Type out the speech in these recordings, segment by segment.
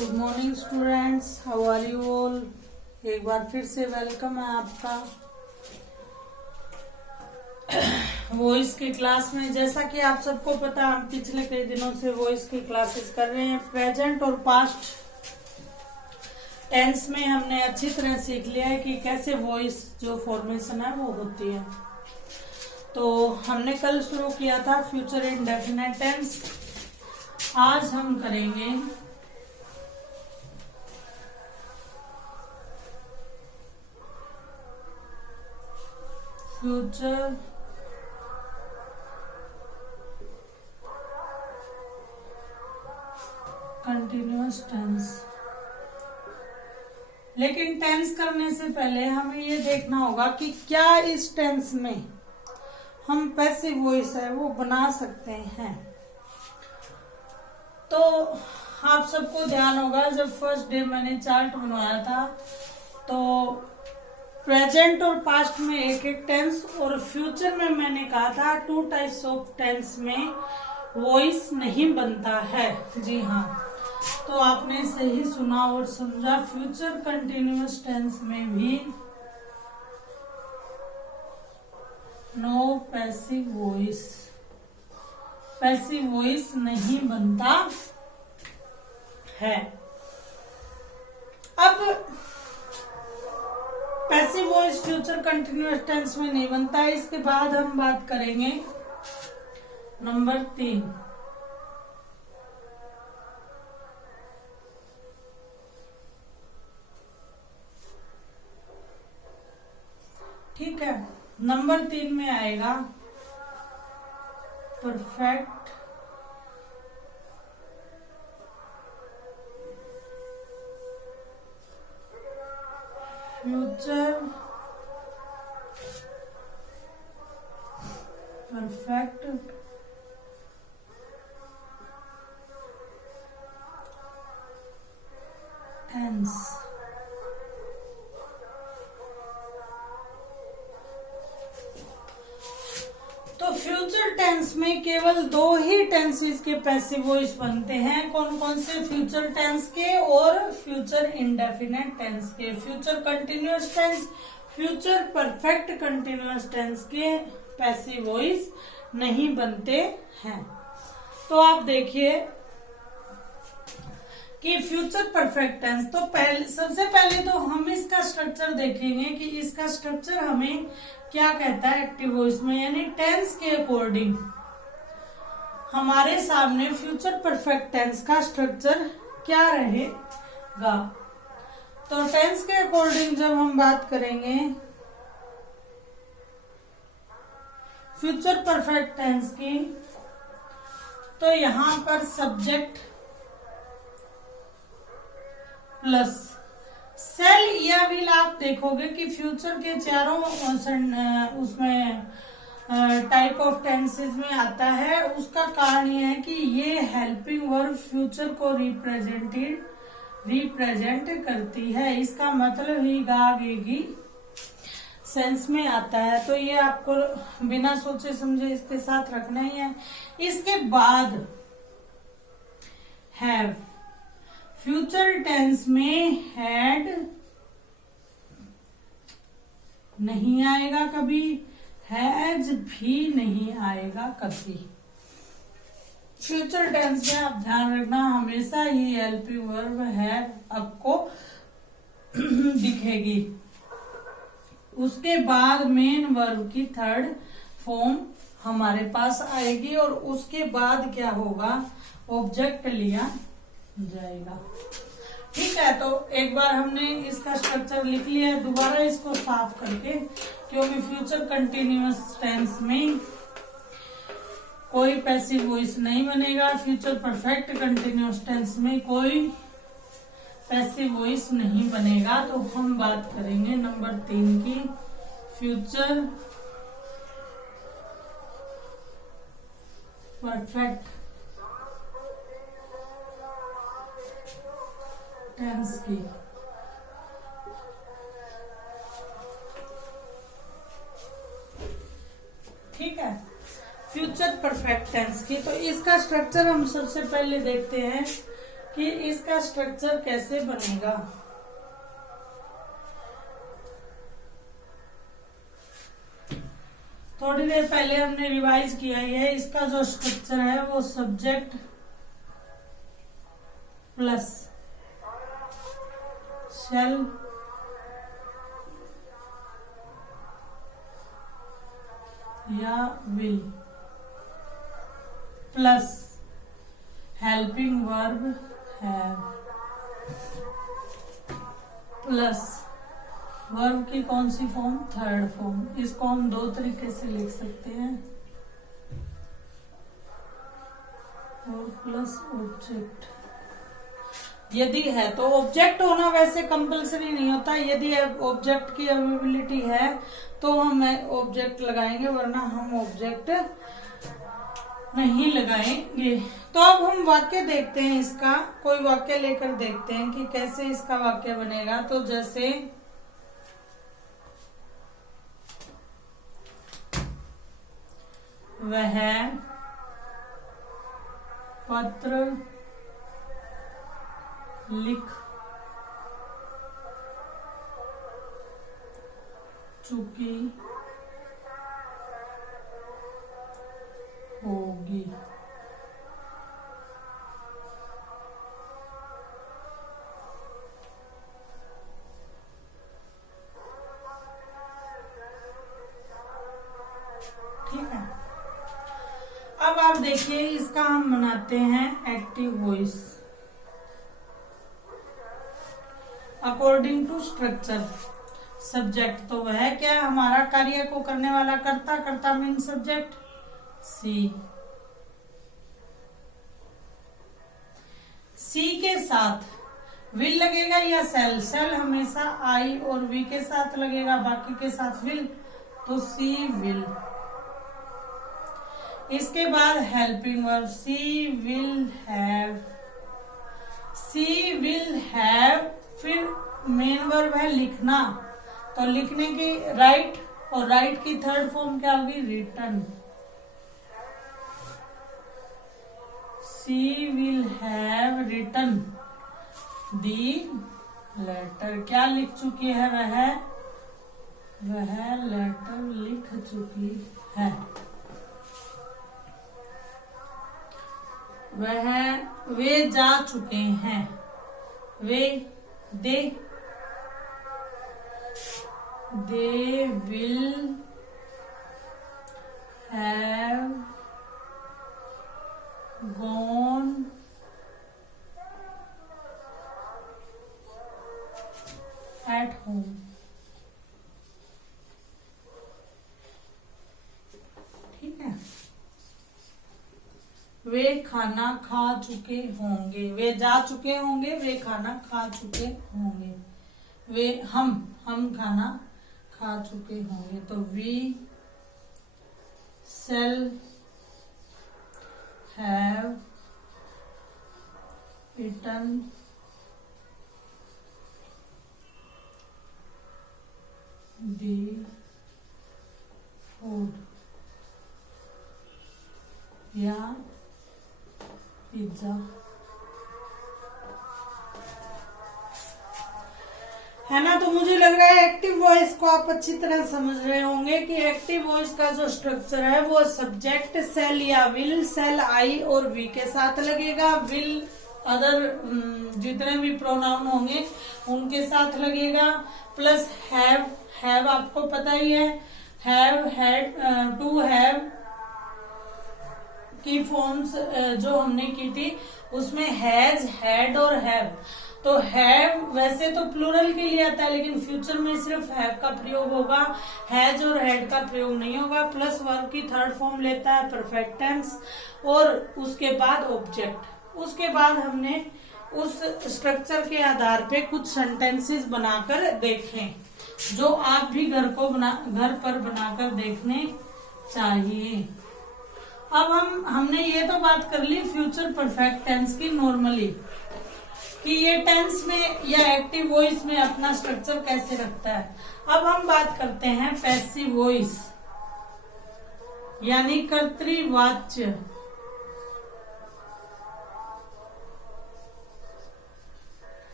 Good morning students, how are you all. एक बार फिर से वेलकम है आपका वॉइस की क्लास में। जैसा कि आप सबको पता, हम पिछले कई दिनों से वॉइस की क्लासेस कर रहे हैं। प्रेजेंट और पास्ट टेंस में हमने अच्छी तरह सीख लिया है कि कैसे वॉइस जो फॉर्मेशन है वो होती है। तो हमने कल शुरू किया था फ्यूचर इंडेफिनिट टेंस। आज हम करेंगे फ्यूचर कंटिन्यूअस टेंस। लेकिन टेंस करने से पहले हमें ये देखना होगा कि क्या इस टेंस में हम पैसिव वॉइस है वो बना सकते हैं। तो आप सबको ध्यान होगा, जब फर्स्ट डे मैंने चार्ट बनवाया था तो प्रेजेंट और पास्ट में एक एक टेंस और फ्यूचर में मैंने कहा था 2 टाइप्स ऑफ टेंस में वॉइस नहीं बनता है। जी हाँ, तो आपने सही सुना और समझा। फ्यूचर कंटिन्यूअस टेंस में भी no passive voice, passive voice नहीं बनता है। अब passive voice future continuous tense में नहीं बनता है। इसके बाद हम बात करेंगे नंबर 3, ठीक है। नंबर 3 में आएगा परफेक्ट फ्यूचर परफेक्ट टेंस। तो फ्यूचर टेंस में केवल 2 ही टेंसेस के पैसिव वॉइस बनते हैं। कौन कौन से? फ्यूचर टेंस के और फ्यूचर इंडेफिनिट टेंस के। Future continuous tense, future perfect continuous tense के पैसिव वॉइस नहीं बनते हैं। तो आप देखिए कि फ्यूचर परफेक्ट टेंस, तो सबसे पहले तो हम इसका स्ट्रक्चर देखेंगे कि इसका स्ट्रक्चर हमें क्या कहता है एक्टिव वॉइस में, यानी टेंस के अकॉर्डिंग हमारे सामने फ्यूचर परफेक्ट टेंस का स्ट्रक्चर क्या रहेगा। तो टेंस के अकॉर्डिंग जब हम बात करेंगे फ्यूचर परफेक्ट टेंस की, तो यहां पर सब्जेक्ट प्लस सेल या विल, आप देखोगे कि फ्यूचर के चारों उसमें टाइप ऑफ टेंसेस में आता है। उसका कारण यह है कि ये हेल्पिंग वर्ब फ्यूचर को रिप्रेजेंट करती है। इसका मतलब ही गा गेगी सेंस में आता है। तो ये आपको बिना सोचे समझे इसके साथ रखना ही है। इसके बाद हैव, फ्यूचर टेंस में हैड नहीं आएगा कभी, हैज भी नहीं आएगा कभी। फ्यूचर टेंस में आप ध्यान रखना, हमेशा ही हेल्पिंग वर्ब हैव आपको दिखेगी। उसके बाद मेन वर्ब की थर्ड फॉर्म हमारे पास आएगी और उसके बाद क्या होगा, ऑब्जेक्ट लिया जाएगा। ठीक है, तो एक बार हमने इसका स्ट्रक्चर लिख लिया है, दोबारा इसको साफ करके, क्योंकि फ्यूचर कंटिन्यूअस टेंस में कोई पैसिव वॉइस नहीं बनेगा। फ्यूचर परफेक्ट कंटिन्यूअस टेंस में कोई पैसिव वॉइस नहीं बनेगा। तो हम बात करेंगे नंबर 3 की, फ्यूचर परफेक्ट टेंस की। ठीक है, फ्यूचर परफेक्ट टेंस की। तो इसका स्ट्रक्चर हम सबसे पहले देखते हैं कि इसका स्ट्रक्चर कैसे बनेगा। थोड़ी देर पहले हमने रिवाइज किया है। इसका जो स्ट्रक्चर है वो सब्जेक्ट प्लस शेल या will plus helping verb have plus verb की कौन सी फॉर्म, थर्ड फॉर्म। इसको हम दो तरीके से लिख सकते हैं, और प्लस ऑब्जेक्ट यदि है तो। ऑब्जेक्ट होना वैसे कंपलसरी नहीं होता, यदि ऑब्जेक्ट की अवेलेबिलिटी है तो हम ऑब्जेक्ट लगाएंगे, वरना हम ऑब्जेक्ट नहीं लगाएंगे। तो अब हम वाक्य देखते हैं इसका, कोई वाक्य लेकर देखते हैं कि कैसे इसका वाक्य बनेगा। तो जैसे वह पत्र लिख चुकी होगी। ठीक है। अब आप देखिए इसका हम बनाते हैं active voice according to structure. Subject तो वह क्या, हमारा कार्य को करने वाला कर्ता, कर्ता मीन सब्जेक्ट सी। सी के साथ विल लगेगा या सेल, सेल हमेशा आई और वी के साथ लगेगा, बाकी के साथ विल, तो सी विल। इसके बाद helping verb C will have, C will have. फिर मेन वर्ब है लिखना, तो लिखने की राइट, और राइट की थर्ड फॉर्म क्या होगी, written. C will have written the letter. क्या लिख चुकी है वह लेटर लिख चुकी है। वे जा चुके हैं, they will have gone at home. ठीक है। वे खाना खा चुके होंगे, वे जा चुके होंगे, वे खाना खा चुके होंगे। वे हम खाना खा चुके होंगे, तो we shall have eaten the food या पिज्जा। है ना। तो मुझे लग रहा है एक्टिव वॉइस को आप अच्छी तरह समझ रहे होंगे कि एक्टिव वॉइस का जो स्ट्रक्चर है वो सब्जेक्ट सेल या विल, सेल आई और वी के साथ लगेगा, विल अदर जितने भी प्रोनाउन होंगे उनके साथ लगेगा, प्लस हैव आपको पता ही है, हैव, हैड, टू हैव की फॉर्म्स जो हमने की थी उसमें हैज, हैड और हैव। तो हैव वैसे तो प्लूरल के लिए आता है, लेकिन फ्यूचर में सिर्फ हैव का प्रयोग होगा, हैज और हैड का प्रयोग नहीं होगा। प्लस वर्ब की थर्ड फॉर्म लेता है परफेक्ट टेंस, और उसके बाद ऑब्जेक्ट। उसके बाद हमने उस स्ट्रक्चर के आधार पे कुछ सेंटेंसेस बनाकर देखें, जो आप भी घर पर बनाकर देखने चाहिए। अब हमने ये तो बात कर ली फ्यूचर परफेक्ट टेंस की नॉर्मली, कि ये टेंस में या एक्टिव वॉइस में अपना स्ट्रक्चर कैसे रखता है। अब हम बात करते हैं पैसिव वॉइस यानी कर्तृवाच्य।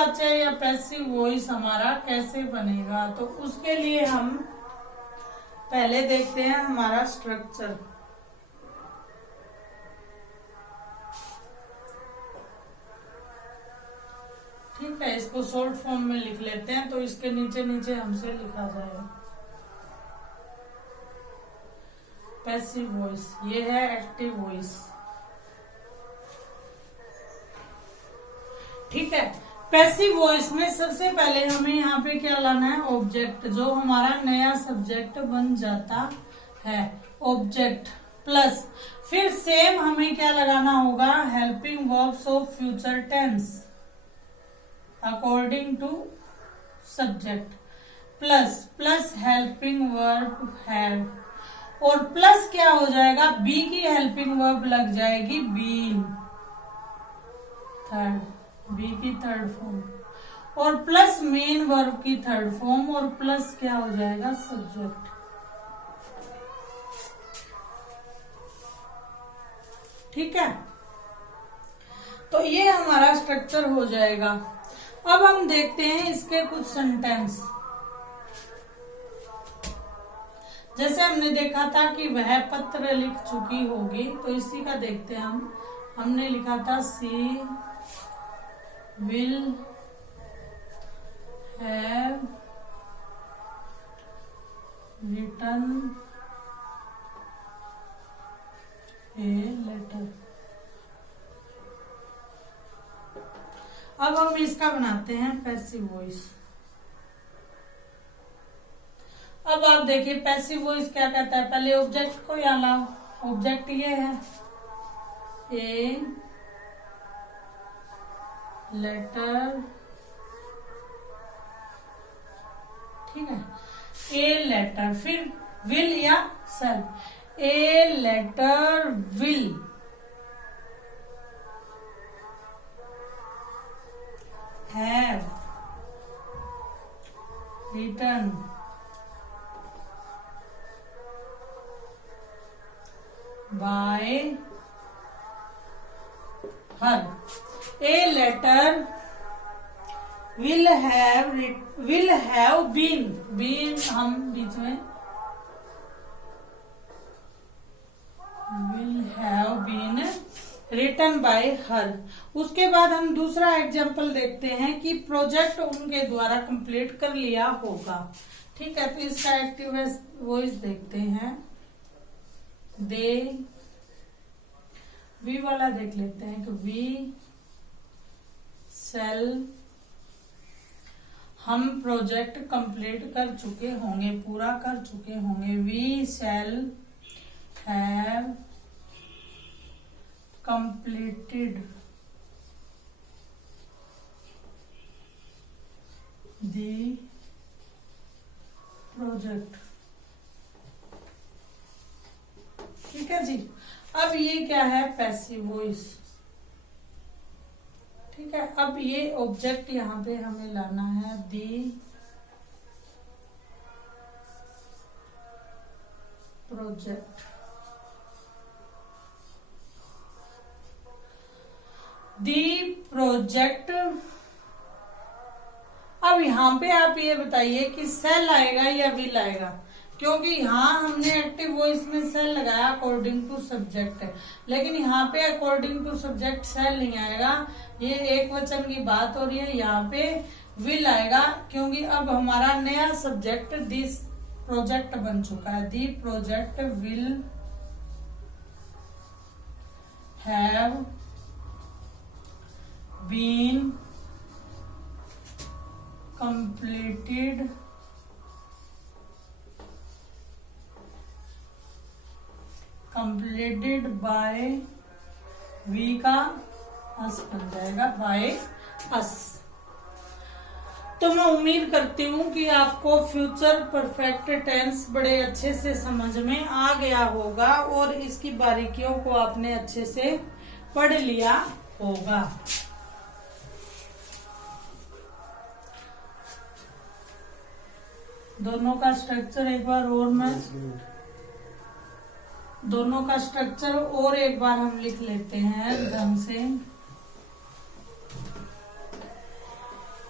वाच्य या पैसिव वॉइस हमारा कैसे बनेगा, तो उसके लिए हम पहले देखते हैं हमारा स्ट्रक्चर। ठीक है, इसको शॉर्ट फॉर्म में लिख लेते हैं, तो इसके नीचे नीचे हमसे लिखा जाएगा। पैसिव वॉइस, ये है एक्टिव वॉइस। ठीक है, पैसिव वॉइस में सबसे पहले हमें यहाँ पे क्या लाना है, ऑब्जेक्ट, जो हमारा नया सब्जेक्ट बन जाता है, ऑब्जेक्ट प्लस फिर सेम हमें क्या लगाना होगा, helping verbs of future tense according to subject, plus helping verb have, और प्लस क्या हो जाएगा, बी की हेल्पिंग वर्ब लग जाएगी बीइंग, बी की थर्ड फॉर्म, और प्लस मेन वर्ब की थर्ड फॉर्म, और प्लस क्या हो जाएगा, सब्जेक्ट। ठीक है, तो ये हमारा स्ट्रक्चर हो जाएगा। अब हम देखते हैं इसके कुछ सेंटेंस। जैसे हमने देखा था कि वह पत्र लिख चुकी होगी, तो इसी का देखते हैं हम। हमने लिखा था सी will have written a letter. अब हम इसका बनाते हैं पैसिव वॉइस। अब आप देखिए पैसिव वॉइस क्या कहता है, पहले ऑब्जेक्ट को यहाँ लाओ, ऑब्जेक्ट ये है ए लेटर, ठीक है, ए लेटर, फिर विल या cell, a letter will have written by her, a letter will have been हम बीच में will have been written by हर। उसके बाद हम दूसरा एग्जाम्पल देखते हैं कि प्रोजेक्ट उनके द्वारा कंप्लीट कर लिया होगा। ठीक है, तो इसका एक्टिव वॉइस देखते हैं, दे, वी वाला देख लेते हैं कि वी सेल, हम प्रोजेक्ट कंप्लीट कर चुके होंगे, पूरा कर चुके होंगे, we cell have completed the project. ठीक है जी, अब ये क्या है, पैसिव वॉइस। ठीक है, अब ये ऑब्जेक्ट यहाँ पे हमें लाना है, दी प्रोजेक्ट, दी प्रोजेक्ट। अब यहाँ पे आप ये बताइए कि सेल आएगा या विल आएगा, क्योंकि यहाँ हमने एक्टिव वॉइस में सेल लगाया अकॉर्डिंग टू सब्जेक्ट है, लेकिन यहाँ पे अकॉर्डिंग टू सब्जेक्ट सेल नहीं आएगा, ये एक वचन की बात हो रही है, यहाँ पे विल आएगा, क्योंकि अब हमारा नया सब्जेक्ट दिस प्रोजेक्ट बन चुका है, the project will have been completed by we का अस बन जाएगा, बाय अस। तो मैं उम्मीद करती हूँ कि आपको फ्यूचर परफेक्ट टेंस बड़े अच्छे से समझ में आ गया होगा और इसकी बारीकियों को आपने अच्छे से पढ़ लिया होगा। दोनों का स्ट्रक्चर एक बार और मैं दोनों का स्ट्रक्चर और एक बार हम लिख लेते हैं ढंग से।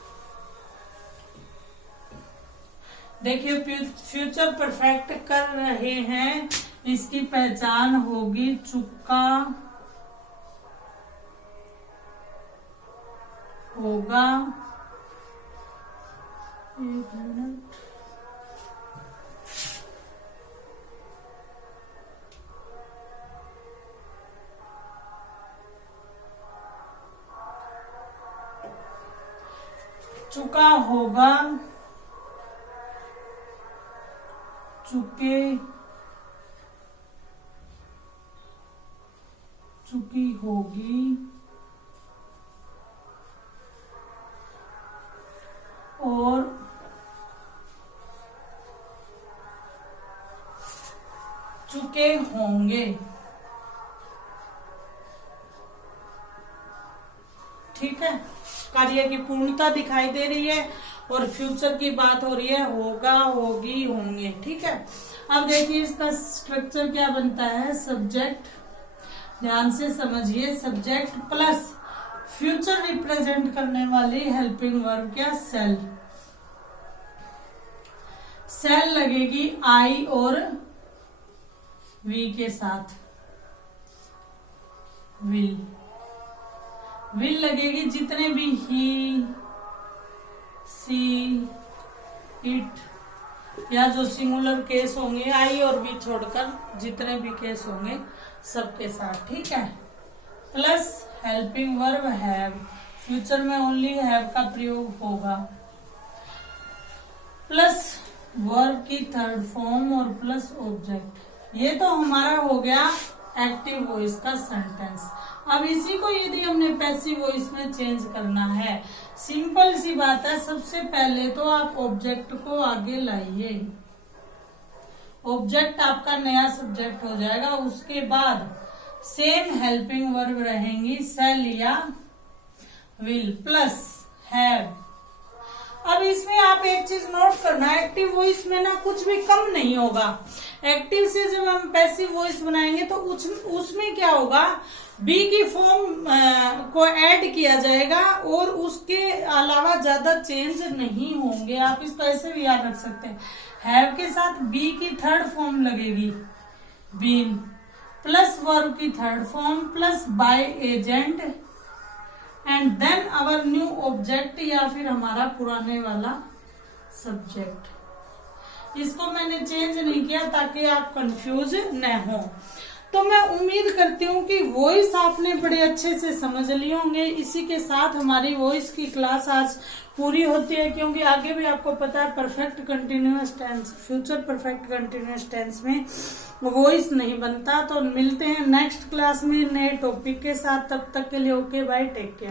देखिए फ्यूचर परफेक्ट कर रहे हैं, इसकी पहचान होगी चुका होगा, एक मिनट, चुका होगा, चुके, चुकी होगी, और चुके होंगे। ठीक है, कार्य की पूर्णता दिखाई दे रही है और फ्यूचर की बात हो रही है, होगा, होगी, होंगे। ठीक है, अब देखिए इसका स्ट्रक्चर क्या बनता है। सब्जेक्ट, ध्यान से समझिए, सब्जेक्ट प्लस फ्यूचर रिप्रेजेंट करने वाली हेल्पिंग वर्ब, क्या, सेल। सेल लगेगी आई और वी के साथ, विल। विल लगेगी जितने भी ही, सी, इट या जो सिंगुलर केस होंगे, आई और वी छोड़कर जितने भी केस होंगे सबके साथ। ठीक है, plus helping verb have, future में ओनली हैव का प्रयोग होगा, प्लस वर्ब की थर्ड फॉर्म और प्लस ऑब्जेक्ट। ये तो हमारा हो गया एक्टिव वॉइस का सेंटेंस। अब इसी को यदि हमने पैसिव वॉइस में चेंज करना है, सिंपल सी बात है, सबसे पहले तो आप ऑब्जेक्ट को आगे लाइए, ऑब्जेक्ट आपका नया सब्जेक्ट हो जाएगा। उसके बाद सेम हेल्पिंग वर्ब रहेंगी, सेल या विल प्लस हैव। अब इसमें आप एक चीज नोट करना, एक्टिव वॉइस में ना कुछ भी कम नहीं होगा। एक्टिव से जब हम पैसिव वॉइस बनाएंगे तो उसमें क्या होगा, बी की फॉर्म को ऐड किया जाएगा और उसके अलावा ज्यादा चेंज नहीं होंगे। आप इसको ऐसे भी याद रख सकते हैं, हैव के साथ बी की थर्ड फॉर्म लगेगी, बीन, प्लस वर्ब की third form plus by agent and then our new object या फिर हमारा पुराने वाला सब्जेक्ट। इसको मैंने चेंज नहीं किया ताकि आप कंफ्यूज न हो। तो मैं उम्मीद करती हूँ कि वॉइस आपने बड़े अच्छे से समझ लिए होंगे। इसी के साथ हमारी वॉइस की क्लास आज पूरी होती है, क्योंकि आगे भी आपको पता है perfect continuous tense, future perfect continuous tense में वॉइस नहीं बनता। तो मिलते हैं नेक्स्ट क्लास में नए टॉपिक के साथ, तब तक के लिए ओके बाय, टेक केयर।